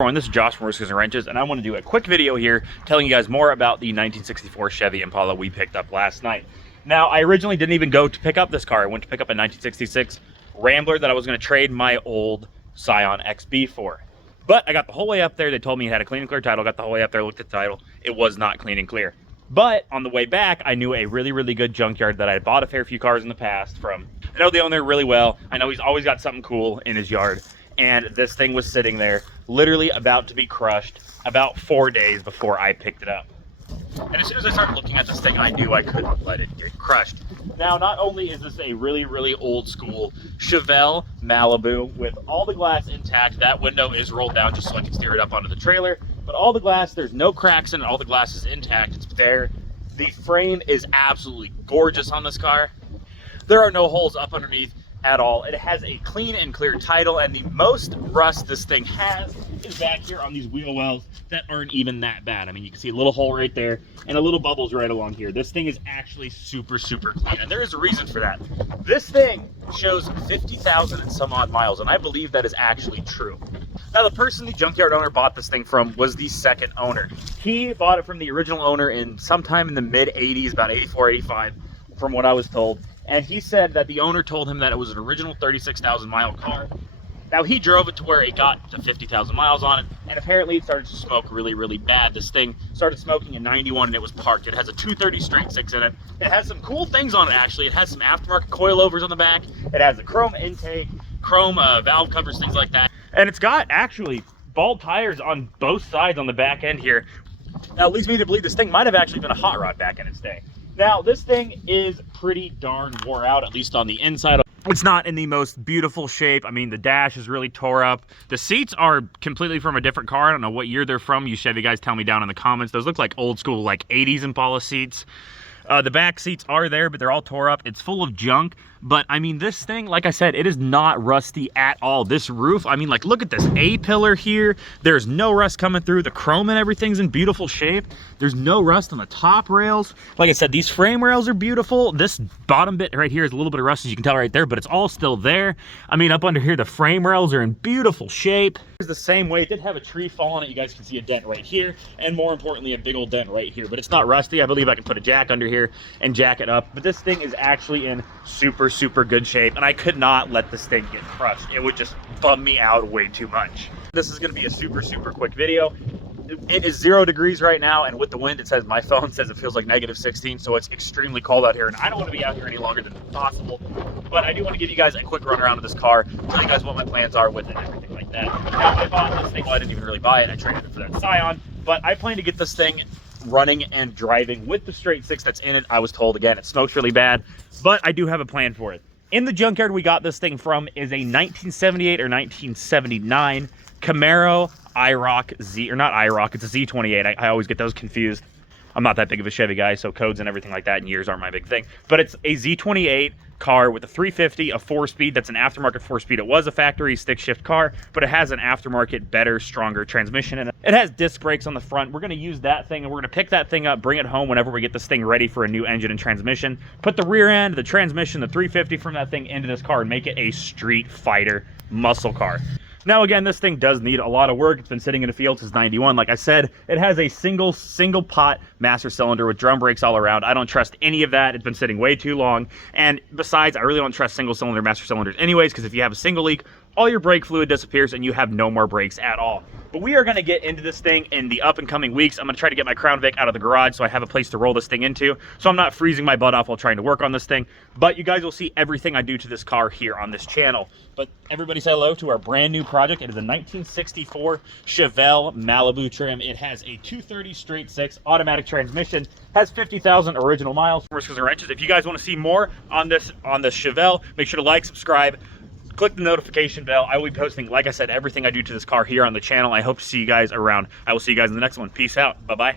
This is Josh from Scissors and Wrenches, and I want to do a quick video here telling you guys more about the 1964 Chevy Impala we picked up last night. Now, I originally didn't even go to pick up this car. I went to pick up a 1966 Rambler that I was going to trade my old Scion XB for. But I got the whole way up there. They told me it had a clean and clear title. Got the whole way up there, looked at the title. It was not clean and clear. But on the way back, I knew a really, really good junkyard that I had bought a fair few cars in the past from. I know the owner really well. I know he's always got something cool in his yard. And this thing was sitting there, literally about to be crushed, about 4 days before I picked it up. And as soon as I started looking at this thing, I knew I couldn't let it get crushed. Now, not only is this a really, really old school Chevelle Malibu with all the glass intact, that window is rolled down just so I can steer it up onto the trailer, but all the glass, there's no cracks in it, all the glass is intact, it's there. The frame is absolutely gorgeous on this car. There are no holes up underneath at all. It has a clean and clear title, and the most rust this thing has is back here on these wheel wells that aren't even that bad. I mean, you can see a little hole right there and a little bubbles right along here. This thing is actually super, super clean, and there is a reason for that. This thing shows 50,000 and some odd miles, and I believe that is actually true. Now, the person the junkyard owner bought this thing from was the second owner. He bought it from the original owner in sometime in the mid 80s, about 84, 85, from what I was told. And he said that the owner told him that it was an original 36,000 mile car. Now, he drove it to where it got to 50,000 miles on it, and apparently it started to smoke really, really bad. This thing started smoking in 91 and it was parked. It has a 230 straight six in it. It has some cool things on it, actually. It has some aftermarket coilovers on the back. It has a chrome intake, chrome valve covers, things like that. And it's got actually bald tires on both sides on the back end here. Now, it leads me to believe this thing might have actually been a hot rod back in its day. Now, this thing is pretty darn wore out, at least on the inside. It's not in the most beautiful shape. I mean, the dash is really tore up. The seats are completely from a different car. I don't know what year they're from. You Chevy guys tell me down in the comments. Those look like old school, like 80s Impala seats. The back seats are there, but they're all tore up. It's full of junk. But I mean, this thing, like I said, it is not rusty at all. This roof, I mean, like, look at this A-pillar here. There's no rust coming through. The chrome and everything's in beautiful shape. There's no rust on the top rails. Like I said, these frame rails are beautiful. This bottom bit right here is a little bit of rust, as you can tell right there, but it's all still there. I mean, up under here, the frame rails are in beautiful shape. It's the same way. It did have a tree fall on it. You guys can see a dent right here, and more importantly, a big old dent right here. But it's not rusty. I believe I can put a jack under here and jack it up. But this thing is actually in super, super good shape, and I could not let this thing get crushed. It would just bum me out way too much. This is going to be a super, super quick video. It is 0 degrees right now, and with the wind, it says, my phone says it feels like -16, so it's extremely cold out here, and I don't want to be out here any longer than possible. But I do want to give you guys a quick run around of this car, tell you guys what my plans are with it and everything like that. Now, I bought this thing, well, I didn't even really buy it. I traded it for that Scion, but I plan to get this thing running and driving with the straight six that's in it. I was told, again, it smokes really bad, but I do have a plan for it. In the junkyard we got this thing from is a 1978 or 1979 Camaro IROC Z, or not IROC, it's a Z28. I always get those confused. I'm not that big of a Chevy guy, so codes and everything like that and years aren't my big thing. But it's a Z28 car with a 350, a 4-speed. That's an aftermarket 4-speed. It was a factory stick shift car, but it has an aftermarket, better, stronger transmission in it. It has disc brakes on the front. We're going to use that thing, and we're going to pick that thing up, bring it home whenever we get this thing ready for a new engine and transmission. Put the rear end, the transmission, the 350 from that thing into this car and make it a street fighter muscle car. Now, again, this thing does need a lot of work. It's been sitting in the field since 91. Like I said, it has a single pot master cylinder with drum brakes all around. I don't trust any of that. It's been sitting way too long. And besides, I really don't trust single cylinder master cylinders anyways, because if you have a single leak, all your brake fluid disappears and you have no more brakes at all. But we are going to get into this thing in the up and coming weeks. I'm going to try to get my Crown Vic out of the garage so I have a place to roll this thing into, so I'm not freezing my butt off while trying to work on this thing. But you guys will see everything I do to this car here on this channel. But everybody say hello to our brand new project. It is a 1964 Chevelle Malibu trim. It has a 230 straight six automatic transmission, has 50,000 original miles from Scissors and Wrenches. If you guys want to see more on this Chevelle, make sure to like, subscribe, click the notification bell. I will be posting, like I said, everything I do to this car here on the channel. I hope to see you guys around. I will see you guys in the next one. Peace out. Bye-bye.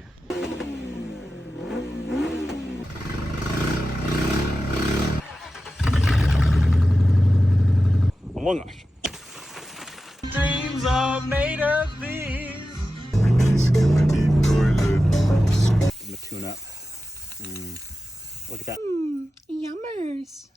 Oh my gosh. Dreams are made of these. Give him a tune up. Look at that. Yummers.